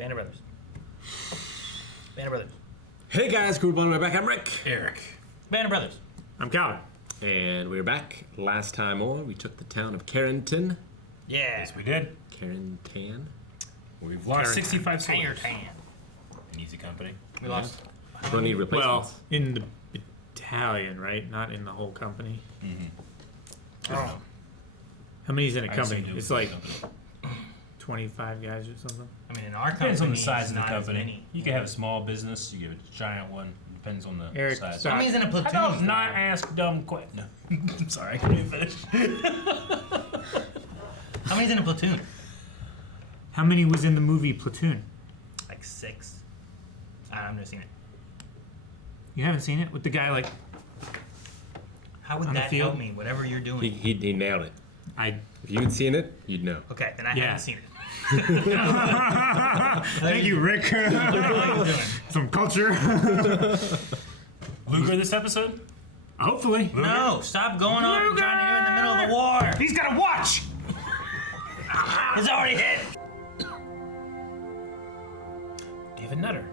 Band of Brothers. Band of Brothers. Hey guys, Cool Bond, we're back. I'm Rick. Eric. Band of Brothers. I'm Cobb. And we're back. Last time on, we took the town of Carrington. Yeah. Yes, we did. Carrington. We've lost 65 soldiers. Tan. An easy company. We lost. We'll need replacements. Well, in the battalion, right? Not in the whole company. Oh. How many's in a I company? assume it It's was like a company. 25 guys or something. I mean, in our company, Depends on the size it's of the not as company. many. You can have a small business. You can have a giant one. Depends on the Eric, size. stop. How many's in a I platoon? don't not ask dumb questions. No. I'm sorry. I couldn't even finish. How many's in a platoon? How many was in the movie Platoon? Like 6. I've never seen it. You haven't seen it? With the guy like... How would On the that field? help me? Whatever you're doing. He nailed it. If you had seen it, you'd know. Okay, then I Yeah. haven't seen it. Thank you, Rick. Some culture. Luger this episode? Hopefully. No, stop going on and trying to hear in the middle of the war. He's got a watch! It's already hit. David Nutter.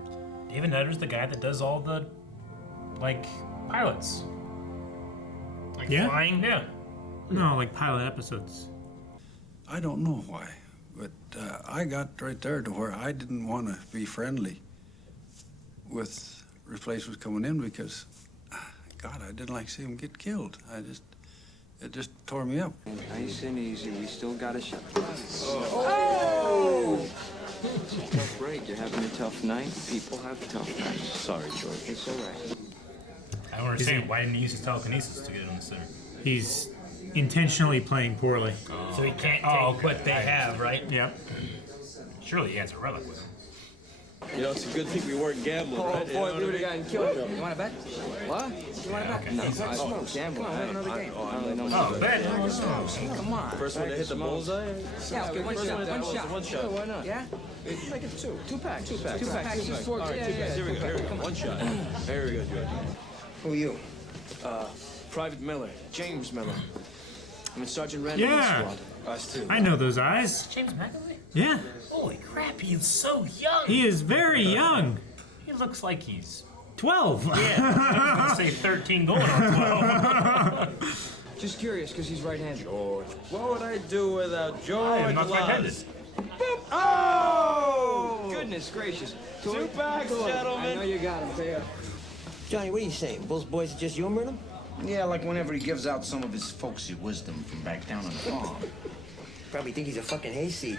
David Nutter's the guy that does all the, like, pilots. Like Yeah? flying? Yeah. No, like pilot episodes. I don't know why, but I got right there to where I didn't want to be friendly with replacements coming in because, God, I didn't like to see them get killed. It just tore me up. Nice and easy. We still got a shot. Oh! It's a tough break. You're having a tough night. People have tough nights. Sorry, George. It's all right. I don't understand. Why didn't he use his telekinesis to get it on the center? He's intentionally playing poorly. So he can't take okay. what they have, right? Yep. Surely he has a relic with him. You know, it's a good thing we weren't gambling, right? Oh, boy, we would have gotten killed. You want to bet? What? You want to bet? No, I smoke. Gamble. Come on, have another game. Oh, bet. Come on. First one to hit the bullseye? Yeah, okay, one shot. One shot. One shot. Sure, why not? Yeah? Make it two. Two packs. Two packs. Two packs. All right, two packs. Here we go. Here we go. One shot. Very good, George. Who are you? Private Miller. James Miller. I'm in Sergeant Randall's Yeah. squad. Us too. I know those eyes. James McAvoy? Yeah. Holy crap, he's so young. He is very young. He looks like he's 12. Yeah, I was gonna say 13 going on 12. Just curious, because he's right-handed. George. What would I do without George? I am not right-handed. Oh! Goodness gracious. Two packs, I know gentlemen. you got him, Theo. Johnny, what are you saying? Those boys are just humoring him? Yeah, like whenever he gives out some of his folksy wisdom from back down on the farm. Probably think he's a fucking hayseed.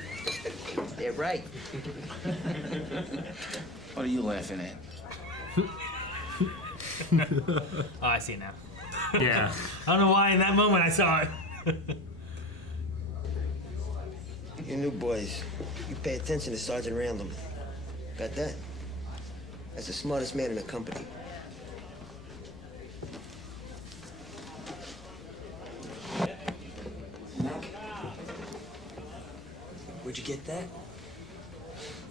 They're right. What are you laughing at? Oh, I see it now. Yeah. I don't know why in that moment I saw it. You new boys, you pay attention to Sergeant Randall. Got that? That's the smartest man in the company. Where'd you get that?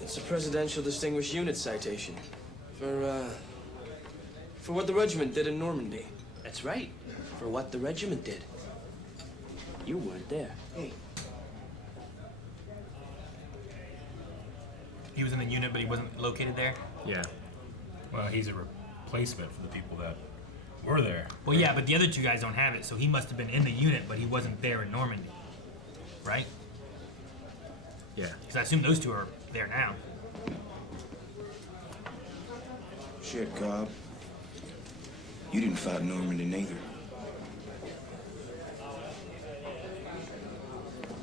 It's a Presidential Distinguished Unit citation. For what the regiment did in Normandy. That's right. For what the regiment did. You weren't there. Hey. He was in the unit, but he wasn't located there? Yeah. Well, he's a replacement for the people that were there. Well, yeah, but the other two guys don't have it, so he must have been in the unit, but he wasn't there in Normandy. Right? Yeah. Because I assume those two are there now. Shit, Cobb. You didn't fight Normandy neither.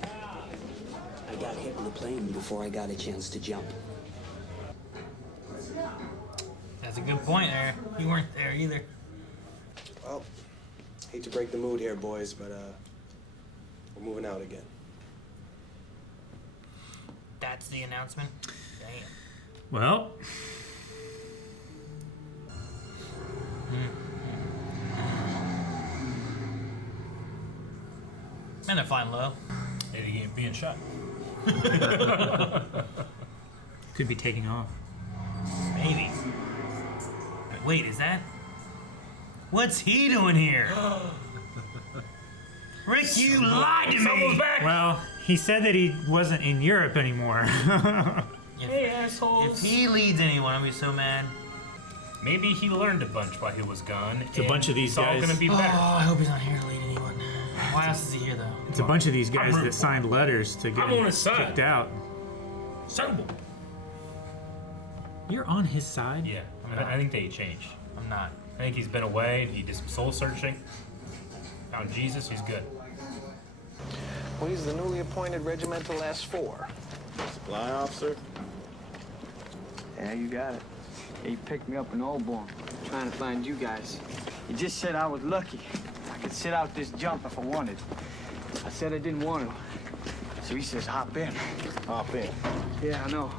I got hit in the plane before I got a chance to jump. That's a good point there. You weren't there either. Well, hate to break the mood here, boys, but we're moving out again. That's the announcement? Damn. Well, And they're flying low. Eddie being shot. could be taking off. Maybe. But wait, is that? What's he doing here? Rick, you lied to me! Well, he said that he wasn't in Europe anymore. Hey, assholes. If he leads anyone, I'll be so mad. Maybe he learned a bunch while he was gone. It's a bunch of these it's all guys. gonna be Oh, better. I hope he's not here to lead anyone. Why else is he here, though? It's a bunch of these guys rooting that for signed letters to get I'm on his side. kicked out. Sobel. You're on his side? Yeah, I think they changed. I'm not. I think he's been away. He did some soul searching. Found Jesus. He's good. Well, he's the newly appointed regimental S4. Supply officer? Yeah, you got it. He picked me up in Oldbourne, trying to find you guys. He just said I was lucky. I could sit out this jump if I wanted. I said I didn't want to. So he says, hop in. Hop in. Yeah, I know.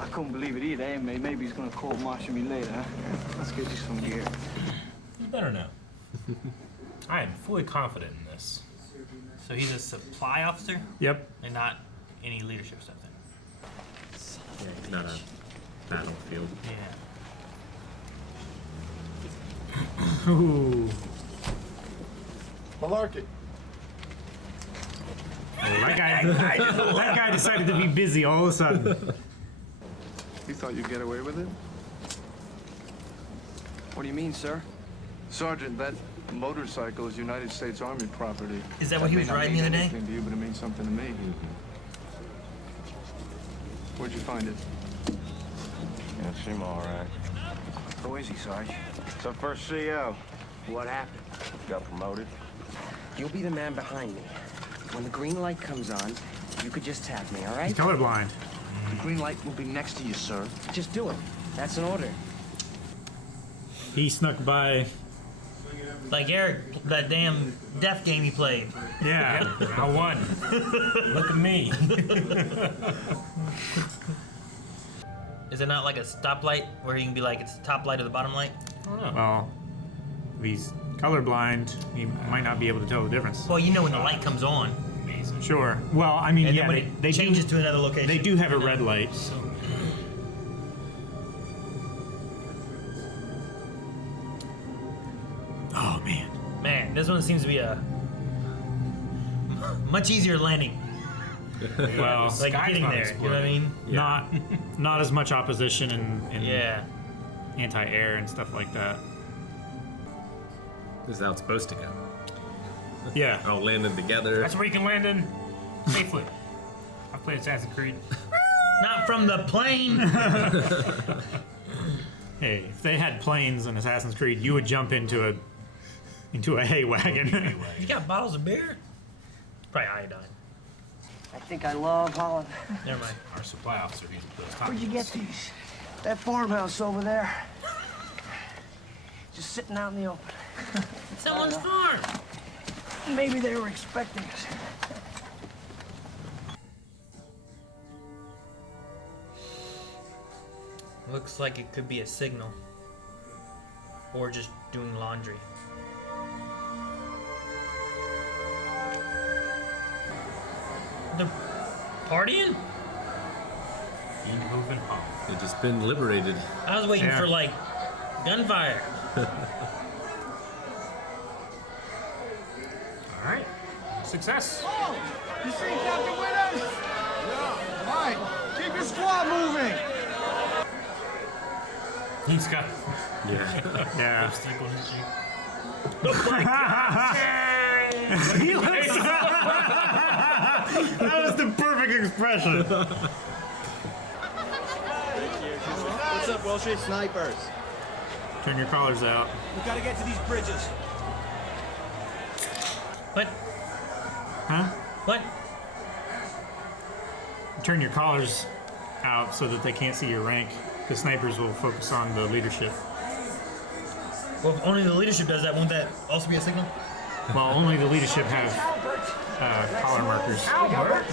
I couldn't believe it either. Hey, maybe he's gonna court-martial me later, huh? Let's get you some gear. You better know. I am fully confident in this. So he's a supply officer Yep. and not any leadership stuff then? Yeah, not a battlefield. Yeah. Ooh. Malarkey. Oh, that guy decided to be busy all of a sudden. You thought you'd get away with it? What do you mean, sir? Sergeant, that motorcycle is United States Army property. Is that what he was may not riding mean the other day? anything to you, but it means something to me. Where'd you find it? Yeah, seem all right. Who is he, Sarge? It's our first CO. What happened? Got promoted. You'll be the man behind me. When the green light comes on, you could just tap me, all right? He's colorblind. The green light will be next to you, sir. Just do it. That's an order. He snuck by. Like Eric, that damn death game he played. Yeah. I won. Look at me. Is it not like a stoplight where you can be like, it's the top light or the bottom light? I don't know. Well, if he's colorblind, he might not be able to tell the difference. Well, you know when the light comes on. Amazing. Sure. Well, I mean, And yeah, then when they it changes do, to another location. they do have a red light. Oh, man. Man, this one seems to be a much easier landing. Well, Like Sky's getting not there, you know what I mean? not as much opposition and Yeah. anti-air and stuff like that. This is how it's supposed to go. Yeah. All landing together. That's where you can land in safely. I've played Assassin's Creed. Not from the plane. Hey, if they had planes in Assassin's Creed, you would jump into a hay wagon. You got bottles of beer? Probably iodine. I think I love Holland. Never mind. Our supply officer needs to put his Where'd you get these? That farmhouse over there. Just sitting out in the open. Someone's farm. Maybe they were expecting us. Looks like it could be a signal. Or just doing laundry. They're partying? Eindhoven Hall. They've just been liberated. I was waiting Yeah. for like gunfire. All right. Success. Oh, you see Captain Winters? Yeah. Mike, keep your squad moving. He's got Yeah. Yeah. lipstick on his cheek. He looks. That was the perfect expression. What's up, Wall Street snipers? Turn your collars out. We gotta get to these bridges. What? Huh? What? Turn your collars out so that they can't see your rank. The snipers will focus on the leadership. Well, if only the leadership does that, won't that also be a signal? Well, only the leadership have collar markers. Albert!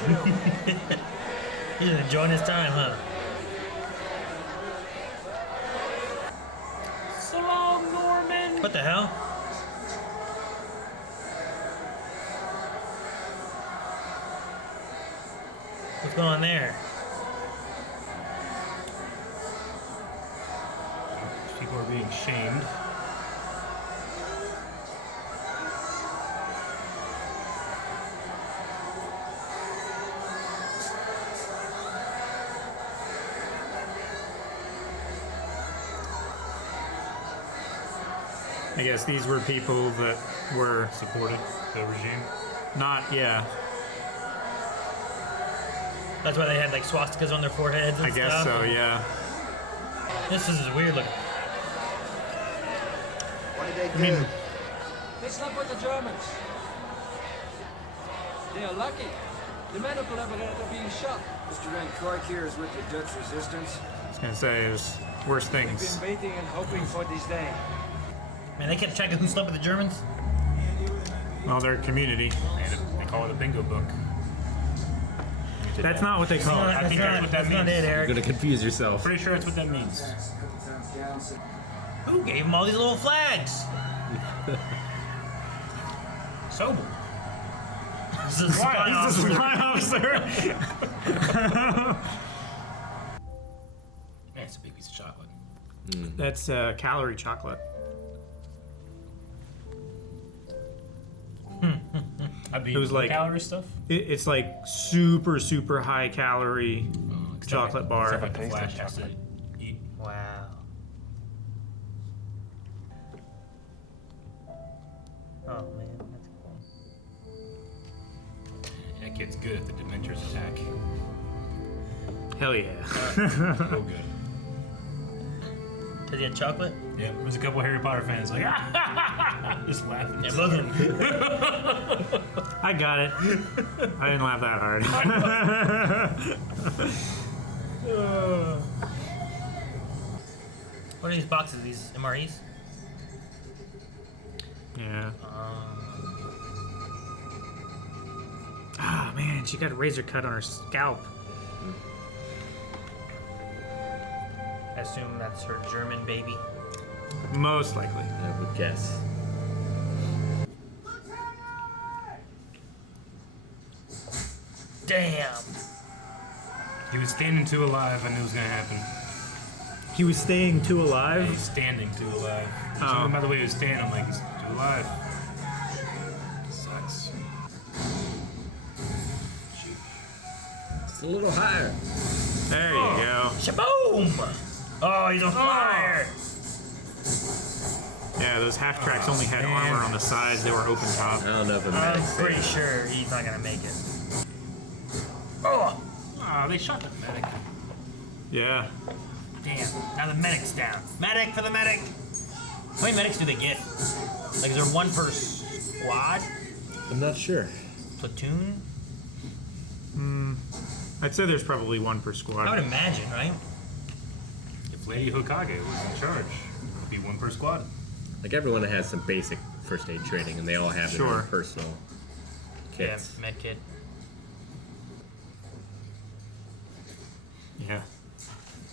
He's enjoying his time, huh? So long, Norman. What the hell? What's going on there? People are being shamed. I guess these were people that were Supported the regime. not, yeah. That's why they had like swastikas on their foreheads and I guess stuff. so, yeah. This is weird looking. What did they do? mean- They slept with the Germans. They are lucky. The medical evidence are being shot. Mr. Van Clark here is with the Dutch resistance. I was gonna say there's worse We've things. been waiting and hoping for this day. Man, they kept checking who slept with the Germans. Well, their community. They call it a bingo book. That's not what they call it. I think that's what that Not means. it, You're Eric. gonna confuse yourself. Pretty sure that's what that means. Who gave them all these little flags? Sobel. This is spy He's officer. a spy officer. Man, it's a big piece of chocolate. That's calorie chocolate. It was like- calorie stuff. It's like super, super high calorie chocolate bar. Except like the Flash has to eat. Wow. Oh man, that's cool. That kid's good if the Dementors attack. Hell yeah. Real good. Does he have chocolate? Yeah, there's a couple Harry Potter fans like, just laughing. Yeah, looking. I got it. I didn't laugh that hard. What are these boxes? These MREs? Yeah. Ah, man, she got a razor cut on her scalp. I assume that's her German baby. Most likely. I would guess. Damn. He was standing too alive. I knew it was gonna happen. He was staying too alive? He's standing too alive. Oh. So by the way he was standing, I'm like, he's too alive. Sucks. Just a little higher. There you go. Shaboom! Oh, he's on fire! Yeah, those half tracks only had armor on the sides. They were open top. I don't know if a I'm medic's pretty safe. sure he's not gonna make it. Oh! Oh, they shot the medic. Yeah. Damn. Now the medic's down. Medic for the medic! How many medics do they get? Like, is there one per squad? I'm not sure. Platoon? I'd say there's probably one per I would squad. imagine, right? If Lady Hokage was in charge, it'd be one per squad. Like everyone has some basic first aid training, and they all have their Sure. own personal kits. Yeah, med kit. Yeah.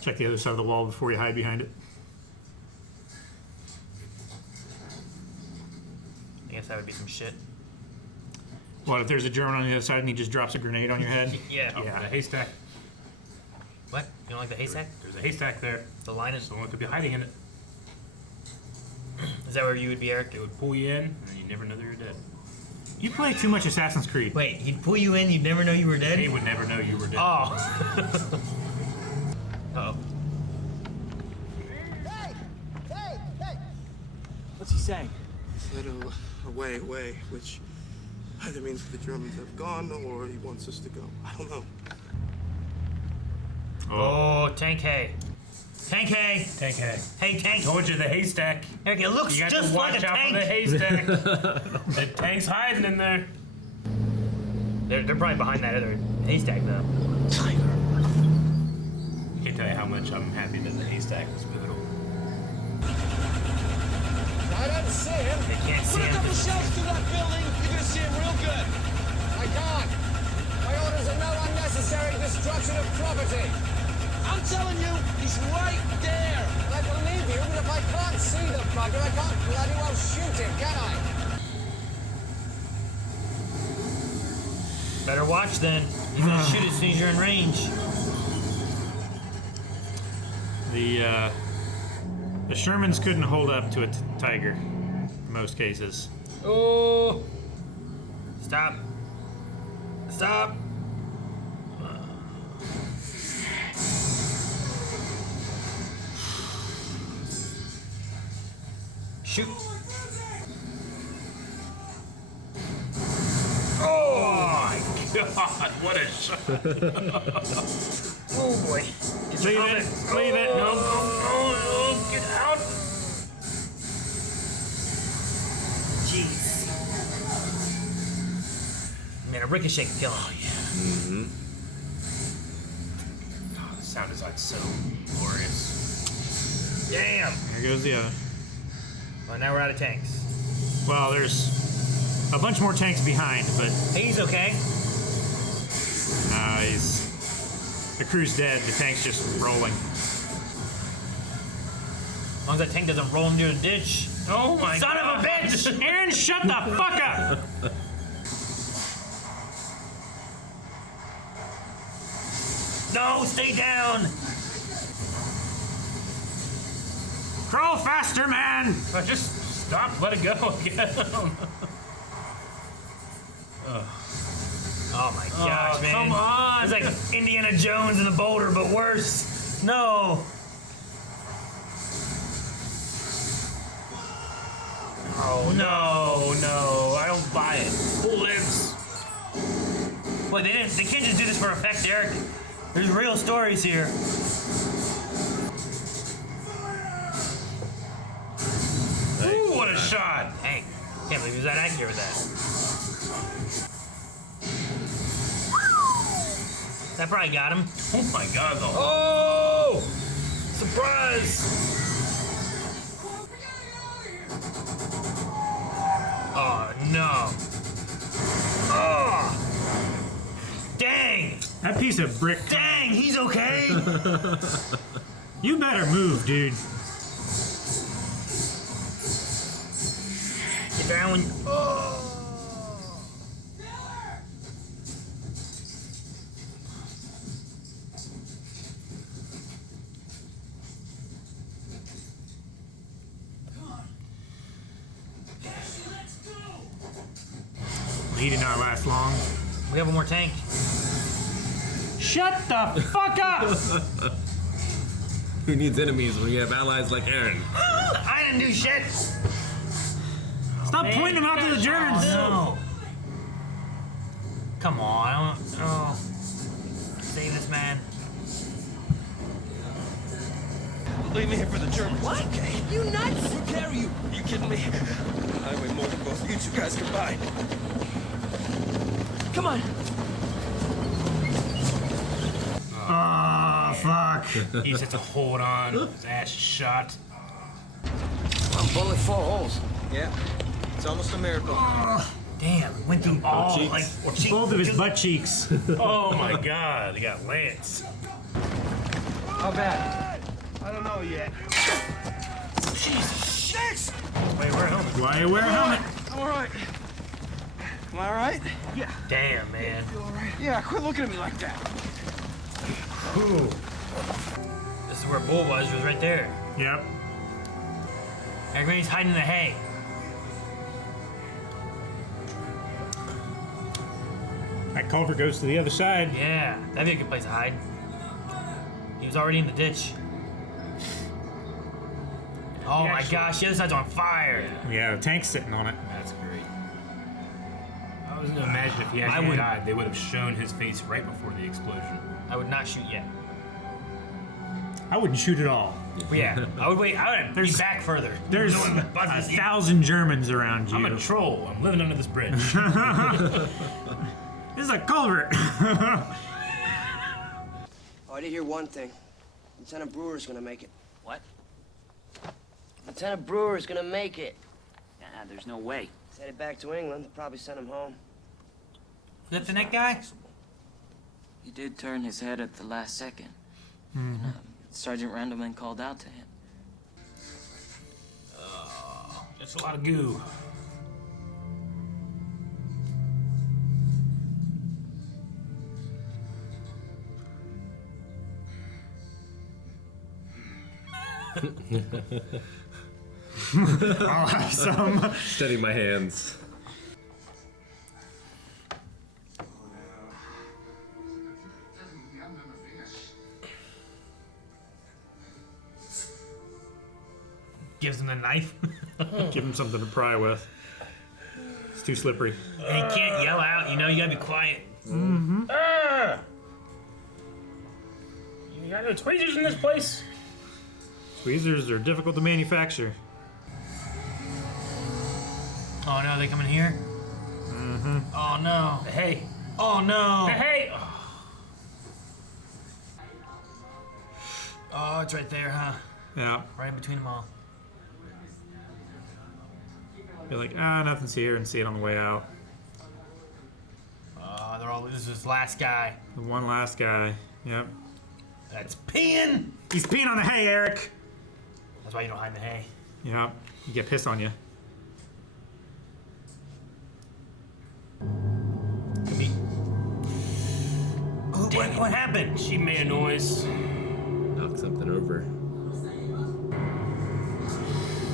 Check the other side of the wall before you hide behind it. I guess that would be some shit. What if there's a German on the other side and he just drops a grenade on your head? Yeah. The haystack. What? You don't like the haystack? There's a haystack there. The line is. Someone could be hiding in it. Is that where you would be, Eric? They would pull you in, and then you never know that you're dead. You play too much Assassin's Creed. Wait, he'd pull you in, you'd never know you were dead? They would never know you were dead. Oh. Uh-oh. What's he saying? Said away, which either means the Germans have gone or he wants us to go. I don't know. Oh, tank hay. Tank hay. Tank hay. Hey, tank. Told you the haystack. Eric, it looks You got just to like watch a out tank. for the haystack. The tank's hiding in there. They're probably behind that other haystack, though. Can't tell you how much I'm happy that the haystack was pivotal. I don't see him. They can't see Put a him. couple shells through that building. You're gonna see him real good. I can't. My orders are no unnecessary destruction of property. I'm telling you, he's right there. I believe you, but if I can't see the bugger, I can't bloody well shoot him, can I? Better watch then. He's gonna shoot as soon as you're in range. The Shermans couldn't hold up to a Tiger in most cases. Oh! Stop. Stop. Shoot. Oh my God! What a shot! Oh boy! Leave it. Leave it. No! No! Get out! Jeez. Man, a ricochet can kill. Oh yeah. Mm-hmm. Oh, the sound is like so glorious. Damn! There goes the other. Well, now we're out of tanks. Well, there's a bunch more tanks behind, but He's okay. the crew's dead. The tank's just rolling. As long as that tank doesn't roll into a ditch. Oh my Son God. of a bitch! Aaron, shut the fuck up! No, stay down! Crawl faster, man! Just stop. Let it go. Get him. Oh my gosh, man. Come on. It's like Indiana Jones in the boulder, but worse. No. Oh no! I don't buy it. Who lives? Wait, they can't just do this for effect, Eric. There's real stories here. Ooh, what a shot! Dang. Can't believe he was that accurate with that. That probably got him. Oh my God! Though. Oh! Surprise! Oh no! Oh! Dang! That piece of brick. Dang, he's okay. You better move, dude. Get down when. Oh! He did not last long. We have one more tank. Shut the fuck up! Who needs enemies when you have allies like Aaron? I didn't do shit. Stop Man, pointing them out to the Germans. No. Come on. Oh. Save this man. Leave me here for the Germans. What? Okay. You nuts? Who carry you? You kidding me? I weigh more than both of you two guys combined. Come on. Oh, fuck. He just has to hold on. His ass is shot. I'm bullet 4 holes. Yeah. It's almost a miracle. Damn, went through all like Both of his butt cheeks. Oh my God! They got Lance. How bad? I don't know yet. Jesus. Next! Why you wear a helmet? Why you wear a helmet? I'm all right. Am I all right? Yeah. Damn, man. You all right? Yeah, quit looking at me like that. Ooh. This is where Bull was right there. Yep. Everybody's hiding in the hay. That culvert goes to the other side. Yeah, that'd be a good place to hide. He was already in the ditch. Oh my gosh, the other side's on fire. Yeah, the tank's sitting on it. That's great. I was gonna imagine if he actually died, they would have shown his face right before the explosion. I would not shoot yet. I wouldn't shoot at all. But yeah, I would wait. I would be back further. There's 1,000 Germans around you. I'm a troll. I'm living under this bridge. This is a culvert. Oh, I did hear one thing. Lieutenant Brewer's gonna make it. What? Lieutenant Brewer's gonna make it. Nah, there's no way. He's headed back to England. They'll probably send him home. Is that the neck guy? He did turn his head at the last second. Mm-hmm. Sergeant Randleman called out to him. That's a lot of goo. I'll have some. Steady my hands. gives him the knife. Give him something to pry with. It's too slippery. And he can't yell out, you know, you gotta be quiet. Mm-hmm. You got no tweezers in this place? Tweezers are difficult to manufacture. Oh no, they coming here? Mm-hmm. Oh no. Hey. Oh no. Hey. Oh, it's right there, huh? Yeah. Right in between them all. You're like, nothing's here, and see it on the way out. Oh, they're all. This is this last guy. The one last guy. Yep. That's peeing. He's peeing on the hay, Eric. That's why you don't hide in the hay. Yep. You get pissed on you. Oh, what happened? She made a noise. Knocked something over.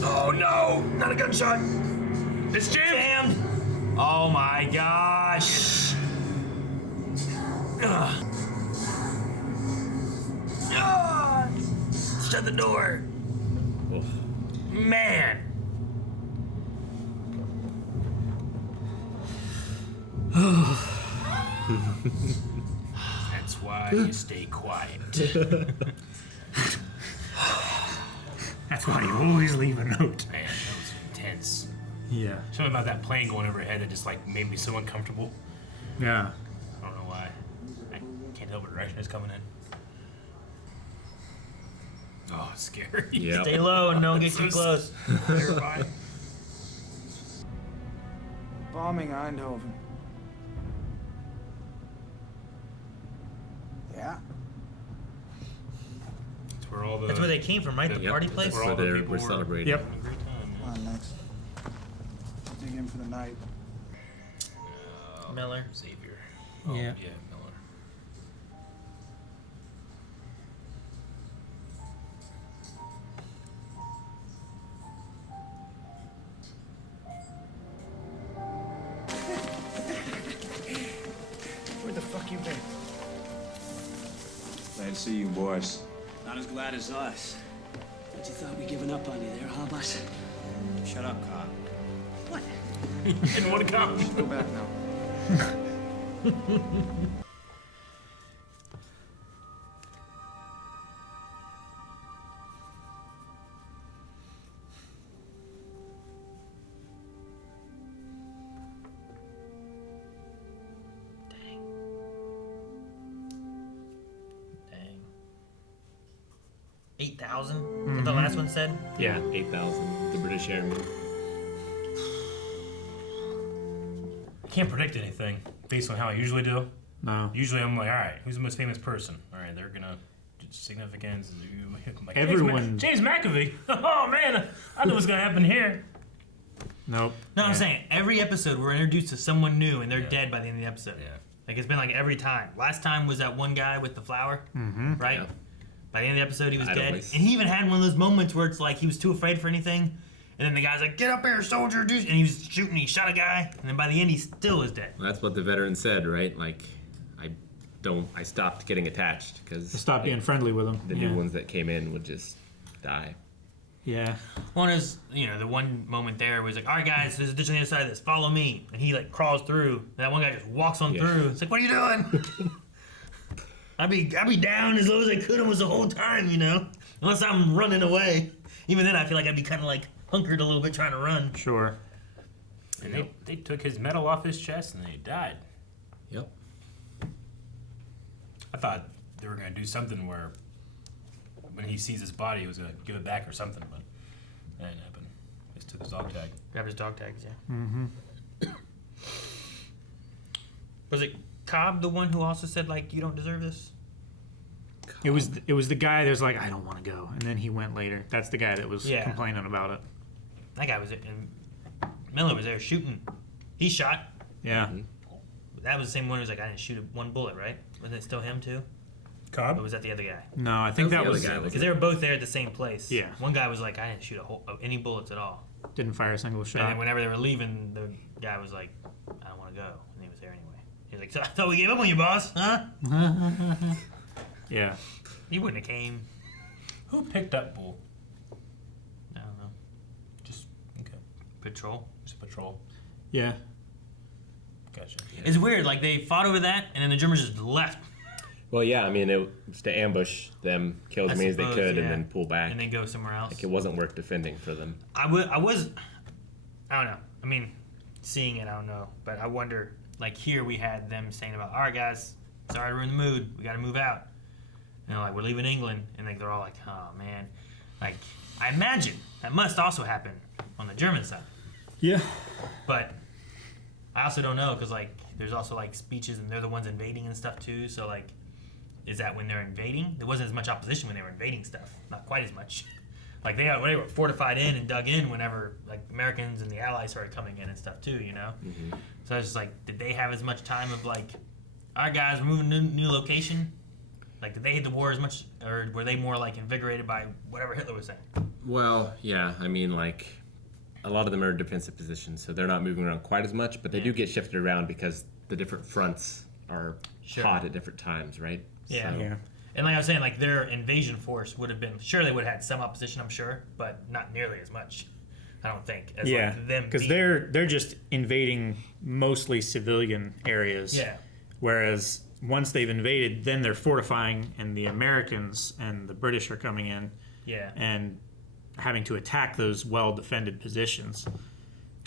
Oh no! Not a gunshot! It's jammed! Oh my gosh! Ugh. Ah! Shut the door! Oof. Man! That's why you stay quiet. That's why you always leave a note. Man, that was intense. Yeah. Something about that plane going overhead that just like made me so uncomfortable. Yeah. I don't know why. I can't tell what direction it's coming in. Oh, it's scary. Yep. Stay low and don't get So too close. Terrifying. Bombing Eindhoven. Yeah. That's where all the. That's where they came from, right? The Yep. party place? That's Where all where the we're people were. celebrating. Yep. Come on, next. Dig in for the night. Miller. Xavier. Oh, Yeah. yeah, Miller. Where the fuck you been? Glad to see you, boys. Not as glad as us. But you thought we'd given up on you there, huh, boss? Shut up, Cobb. What? Didn't want to come. We should go back now. Dang. 8,000? Is that the last one said? Yeah, 8,000. The British Airmen. I can't predict anything based on how I usually do. No. Usually I'm like, all right, who's the most famous person? All right, they're gonna do significance. I'm like, Everyone- James McAvoy. Oh man, I know what's gonna happen here. Nope. No, I'm saying every episode we're introduced to someone new and they're dead by the end of the episode. Yeah. Like it's been like every time. Last time was that one guy with the flower, right? Yeah. By the end of the episode, he was dead. Idolize. And he even had one of those moments where it's like he was too afraid for anything. And then the guy's like, get up here, soldier, dude. And he was shooting, he shot a guy. And then by the end, he still was dead. Well, that's what the veteran said, right? Like, I stopped getting attached because Stop being friendly with them. the new ones that came in would just die. Yeah. One is, the one moment there was like, all right, guys, there's a ditch on the other side of this. Follow me. And he like crawls through. And that one guy just walks on through. It's like, what are you doing? I'd be down as low as I could almost the whole time, unless I'm running away. Even then, I feel like I'd be kind of like hunkered a little bit trying to run. Sure. And they took his medal off his chest and then he died. Yep. I thought they were gonna do something where when he sees his body, he was gonna give it back or something, but that didn't happen. He just took his dog tag. Grab his dog tags, yeah. Mm-hmm. Was it Cobb the one who also said, like, you don't deserve this? It was the guy that was like, I don't want to go, and then he went later. That's the guy that was complaining about it. That guy was there, and Miller was there shooting. He shot. Yeah. That was the same one who was like, I didn't shoot one bullet, right? Wasn't it still him, too? Cobb? Or was that the other guy? No, I think that was... Because they were both there at the same place. Yeah. One guy was like, I didn't shoot any bullets at all. Didn't fire a single shot. And then whenever they were leaving, the guy was like, I don't want to go. And he was there anyway. He was like, so I thought we gave up on you, boss, huh? Yeah. He wouldn't have came. Who picked up Bull? I don't know. patrol. Just a patrol. Yeah. Gotcha. It's weird. Like they fought over that, and then the Germans just left. Well, yeah, I mean, it was to ambush them, kill as many as they could, yeah. and then pull back. And then go somewhere else. Like, it wasn't worth defending for them. I don't know. I mean, seeing it, I don't know. But I wonder, like, here we had them saying about, all right, guys, sorry to ruin the mood. We got to move out. And they're like, we're leaving England. And like, they're all like, oh, man. Like, I imagine that must also happen on the German side. Yeah. But I also don't know, because, like, there's also, like, speeches, and they're the ones invading and stuff, too. So, like, is that when they're invading? There wasn't as much opposition when they were invading stuff. Not quite as much. Like, they were fortified in and dug in whenever, like, Americans and the Allies started coming in and stuff, too, you know? Mm-hmm. So I was just like, did they have as much time of, like, all right, guys, we're moving to a new location? Like, did they hate the war as much, or were they more, like, invigorated by whatever Hitler was saying? Well, yeah, I mean, like, a lot of them are in defensive positions, so they're not moving around quite as much, but they do get shifted around because the different fronts are hot at different times, right? Yeah. So, And like I was saying, like, their invasion force would have been, sure, they would have had some opposition, I'm sure, but not nearly as much, I don't think, as like them. Because they're just invading mostly civilian areas. Yeah. Whereas once they've invaded, then they're fortifying, and the Americans and the British are coming in. Yeah. And having to attack those well-defended positions.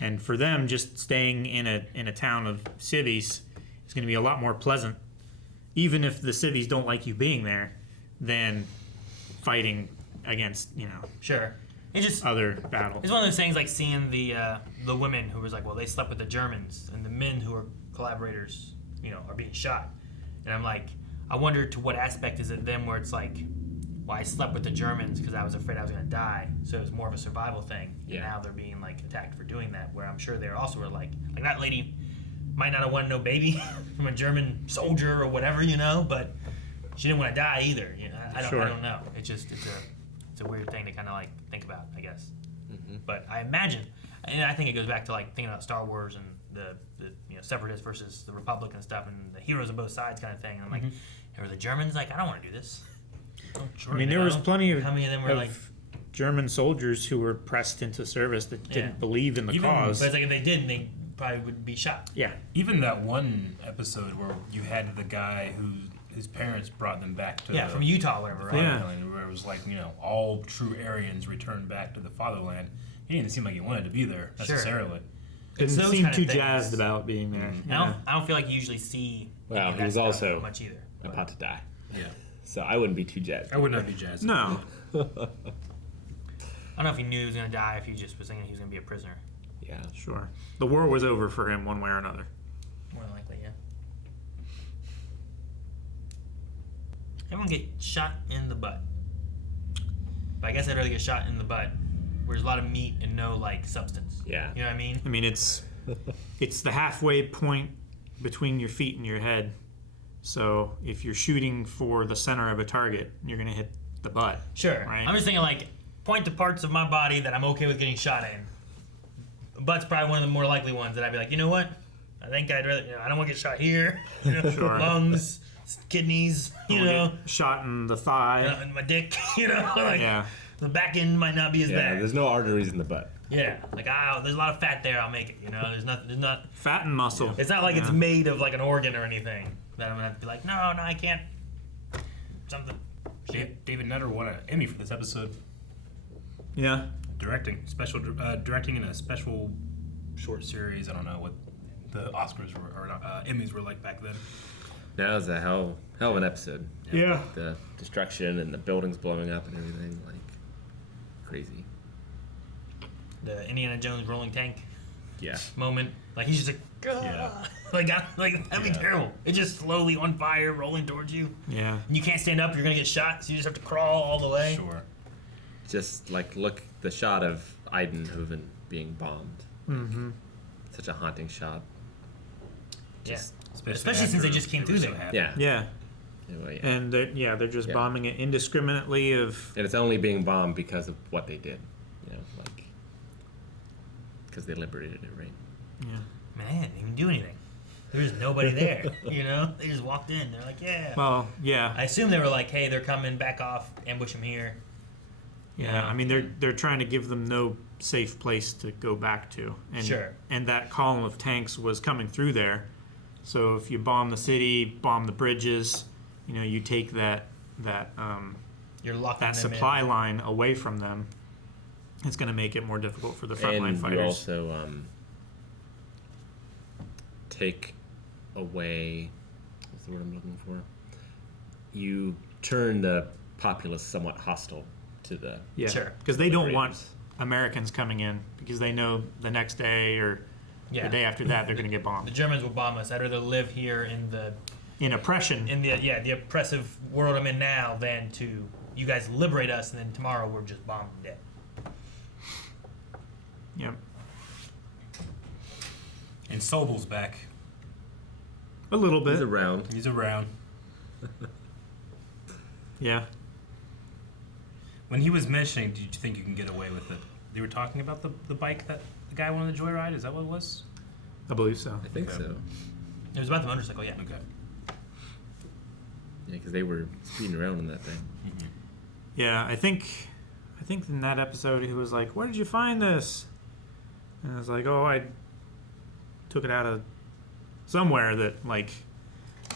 And for them, just staying in a town of civvies is going to be a lot more pleasant, even if the civvies don't like you being there, than fighting against, Sure. It's just other battles. It's one of those things, like seeing the women who was like, well, they slept with the Germans, and the men who are collaborators, are being shot. And I'm like, I wonder to what aspect is it them where it's like, well, I slept with the Germans because I was afraid I was going to die, so it was more of a survival thing. Yeah. And now they're being like attacked for doing that, where I'm sure they also were like that lady might not have wanted no baby from a German soldier or whatever, but she didn't want to die either. I don't know. It's a weird thing to kind of like think about, I guess. Mm-hmm. But I imagine, and I think it goes back to like thinking about Star Wars and the separatists versus the Republic and stuff, and the heroes on both sides kind of thing. And I'm like, there were the Germans like, I don't want to do this. I mean, there was plenty of, how many of them were like German soldiers who were pressed into service that didn't believe in the cause. But it's like if they did, they probably would be shot. Yeah. Even that one episode where you had the guy his parents brought them back to from Utah or whatever, right? Yeah. Where it was like, all true Aryans returned back to the fatherland. He didn't seem like he wanted to be there necessarily. Didn't seem too jazzed about being there. I don't feel like you usually see. Well, he was also much either. about to die. Yeah. So I wouldn't be too jazzed. I would not be jazzed. No. I don't know if he knew he was going to die, if he just was thinking he was going to be a prisoner. Yeah. Sure. The war was over for him one way or another. More than likely, yeah. Everyone get shot in the butt. But I guess I'd rather get shot in the butt where there's a lot of meat and no, like, substance. Yeah. You know what I mean? I mean, it's the halfway point between your feet and your head. So if you're shooting for the center of a target, you're going to hit the butt. Sure. Right? I'm just thinking, like, point to parts of my body that I'm okay with getting shot in. Butt's probably one of the more likely ones that I'd be like, you know what? I think I'd rather, I don't want to get shot here. Sure. Lungs, kidneys, shot in the thigh. And my dick, like, yeah. The back end might not be as bad. There's no arteries in the butt. Yeah, like there's a lot of fat there. I'll make it. There's not fat and muscle. It's not like it's made of like an organ or anything that I'm gonna have to be like, no, I can't. Something. David Nutter won an Emmy for this episode. Yeah. Directing in a special short series. I don't know what the Oscars or Emmys were like back then. That was a hell of an episode. Yeah. The destruction and the buildings blowing up and everything, like crazy. The Indiana Jones rolling tank. Yeah. Moment, like he's just like, like that'd be terrible. It's just slowly on fire, rolling towards you. Yeah. And you can't stand up. You're gonna get shot, so you just have to crawl all the way. Sure. Just like look the shot of Eindhoven being bombed. Mm-hmm. Such a haunting shot. Just, especially since they just came through there. Yeah. Yeah. Anyway, and they're just bombing it indiscriminately. And it's only being bombed because of what they did, like because they liberated it, right? Yeah. Man, they didn't even do anything. There was nobody there, They just walked in. They're like, yeah. Well, yeah. I assume they were like, hey, they're coming, back off, ambush them here. Yeah, I mean they're trying to give them no safe place to go back to, and Sure. and that column of tanks was coming through there. So if you bomb the city, bomb the bridges, you take that You're locking that them supply in. line away from them. It's going to make it more difficult for the frontline fighters. You also take away, what's the word I'm looking for? You turn the populace somewhat hostile to the because they don't want Americans coming in because they know the next day or the day after that they're going to get bombed. The Germans will bomb us. I'd rather live here in oppression in the oppressive world I'm in now than to you guys liberate us and then tomorrow we're just bombed and dead. Yep. And Sobel's back. A little bit. He's around. Yeah. When he was mentioning, did you think you can get away with it? They were talking about the bike that the guy wanted to joyride? Is that what it was? I believe so. I think so. It was about the motorcycle, yeah. Okay. Yeah, because they were speeding around in that thing. Mm-hmm. Yeah, I think in that episode he was like, "Where did you find this?" And I was like, "Oh, I took it out of somewhere that like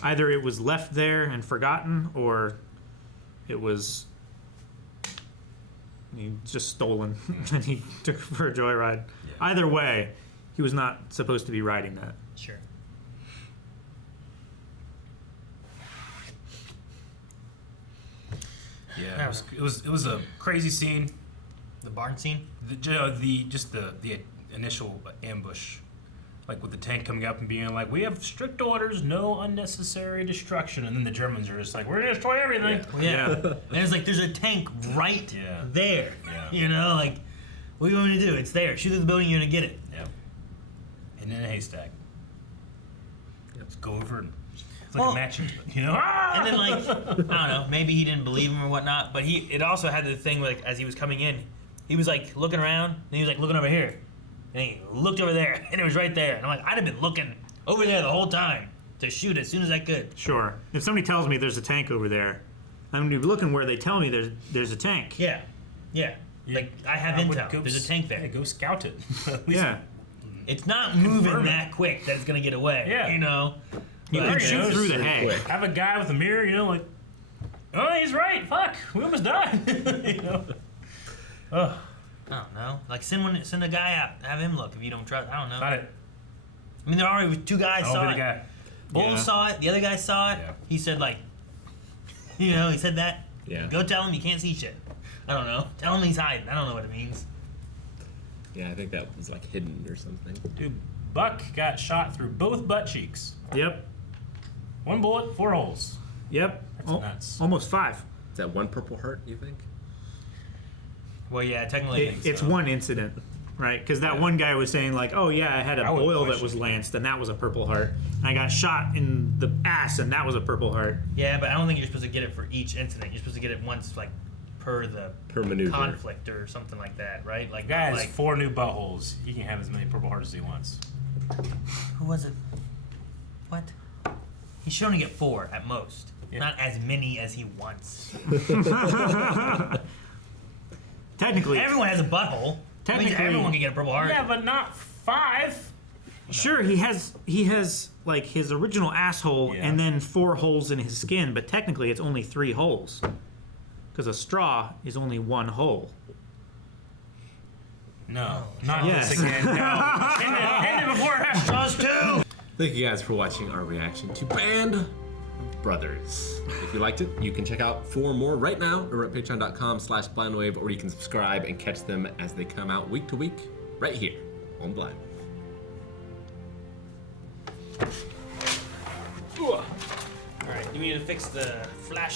either it was left there and forgotten or it was just stolen and he took it for a joyride." Yeah. Either way, he was not supposed to be riding that. Sure. Yeah, it was a crazy scene. The barn scene. The initial ambush, like with the tank coming up and being like, "We have strict orders, no unnecessary destruction," and then the Germans are just like, "We're gonna destroy everything." Yeah. And it's like there's a tank right there. Yeah. Like what do you want me to do? It's there. Shoot through the building, you're gonna get it. Yeah. And in a haystack. Let's go over and it's like a match into it, And then like I don't know, maybe he didn't believe him or whatnot, but it also had the thing where, like as he was coming in, he was like looking around and he was like looking over here. And he looked over there and it was right there. And I'm like, I'd have been looking over there the whole time to shoot as soon as I could. Sure. If somebody tells me there's a tank over there, I'm gonna be looking where they tell me there's a tank. Yeah. Yeah. Like I have intel. There's a tank there. Yeah, go scout it. Yeah. It's not moving that quick that it's gonna get away. Yeah. You can shoot through the hay. Have a guy with a mirror, like, oh, he's right. Fuck, we almost died. Ugh. I don't know. Like send a guy out, have him look if you don't trust. I don't know. Got it. I mean, there already two guys saw it. Guy. Bull saw it. The other guy saw it. Yeah. He said like, he said that. Yeah. Go tell him you can't see shit. I don't know. Tell him he's hiding. I don't know what it means. Yeah, I think that was like hidden or something. Dude, Buck got shot through both butt cheeks. Yep. 1 bullet, 4 holes. Yep. That's nuts. Almost 5. Is that 1 Purple Heart, you think? Well, yeah, technically. It's one incident, right? Because that one guy was saying like, "Oh yeah, I had a boil that was lanced, and that was a Purple Heart. And I got shot in the ass, and that was a Purple Heart." Yeah, but I don't think you're supposed to get it for each incident. You're supposed to get it once, like per maneuver conflict or something like that, right? Like, the guy has 4 new buttholes. He can have as many Purple Hearts as he wants. Who was it? What? He should only get 4 at most. Yeah. Not as many as he wants. Technically, everyone has a butthole. Technically, everyone can get a Purple Heart. Yeah, but not 5. Sure, he has like his original asshole and then 4 holes in his skin, but technically it's only 3 holes because a straw is only 1 hole. No, not this again. No, end it before straws 2. Thank you guys for watching our reaction to Band of Brothers. If you liked it, you can check out 4 more right now over at patreon.com/blindwave, or you can subscribe and catch them as they come out week to week right here on Blind. All right, you need to fix the flasher.